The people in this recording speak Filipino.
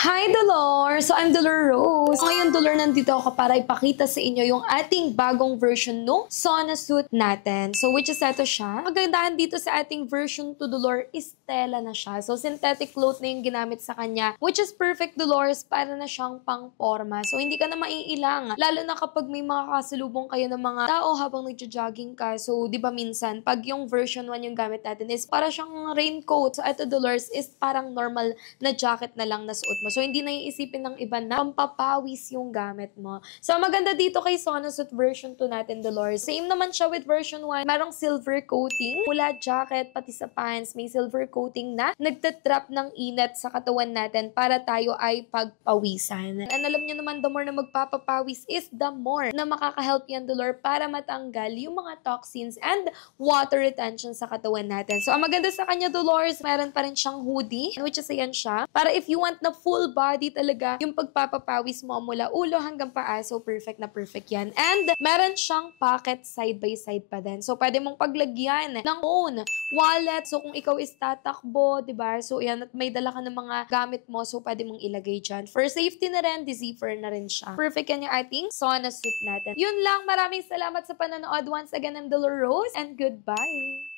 Hi, Dolor! So, I'm Dolor Rose. Ngayon, Dolor, nandito ako para ipakita sa inyo yung ating bagong version no sauna suit natin. So, which is ito siya. Kagandahan dito sa ating version to Dolor is tela na siya. So, synthetic cloth na yung ginamit sa kanya, which is perfect, Dolores, para na siyang pang-porma. So, hindi ka na maiilang. Lalo na kapag may mga kasalubong kayo ng mga tao habang nagja-jogging ka. So, di ba minsan, pag yung version 1 yung gamit natin is para siyang raincoat. So, ito, Dolores, is parang normal na jacket na lang na suot mo. So, hindi na iisipin ng iba na pampapawis yung gamit mo. So, maganda dito kay Sauna Suit version 2 natin, Dolores. Same naman siya with version 1. Merong silver coating. Mula jacket, pati sa pants, may silver coating na nagtatrap ng inat sa katawan natin para tayo ay pagpawisan. And alam niyo naman, the more na magpapapawis is the more na makaka-help yan, Dolor, para matanggal yung mga toxins and water retention sa katawan natin. So, ang maganda sa kanya, Dolores, meron pa rin siyang hoodie, which is ayan siya. Para if you want na full body talaga, yung pagpapapawis mo mula ulo hanggang paa, so perfect na perfect yan. And meron siyang pocket side by side pa din. So, pwede mong paglagyan ng phone, wallet. So, kung ikaw is tatakbo, diba? So, yan, at may dala ka ng mga gamit mo, so pwede mong ilagay dyan. For safety na rin, di-zipper na rin siya. Perfect yan yung ating sauna suit natin. Yun lang, maraming salamat sa panonood. Once again, I'm Dolor Rose, and goodbye!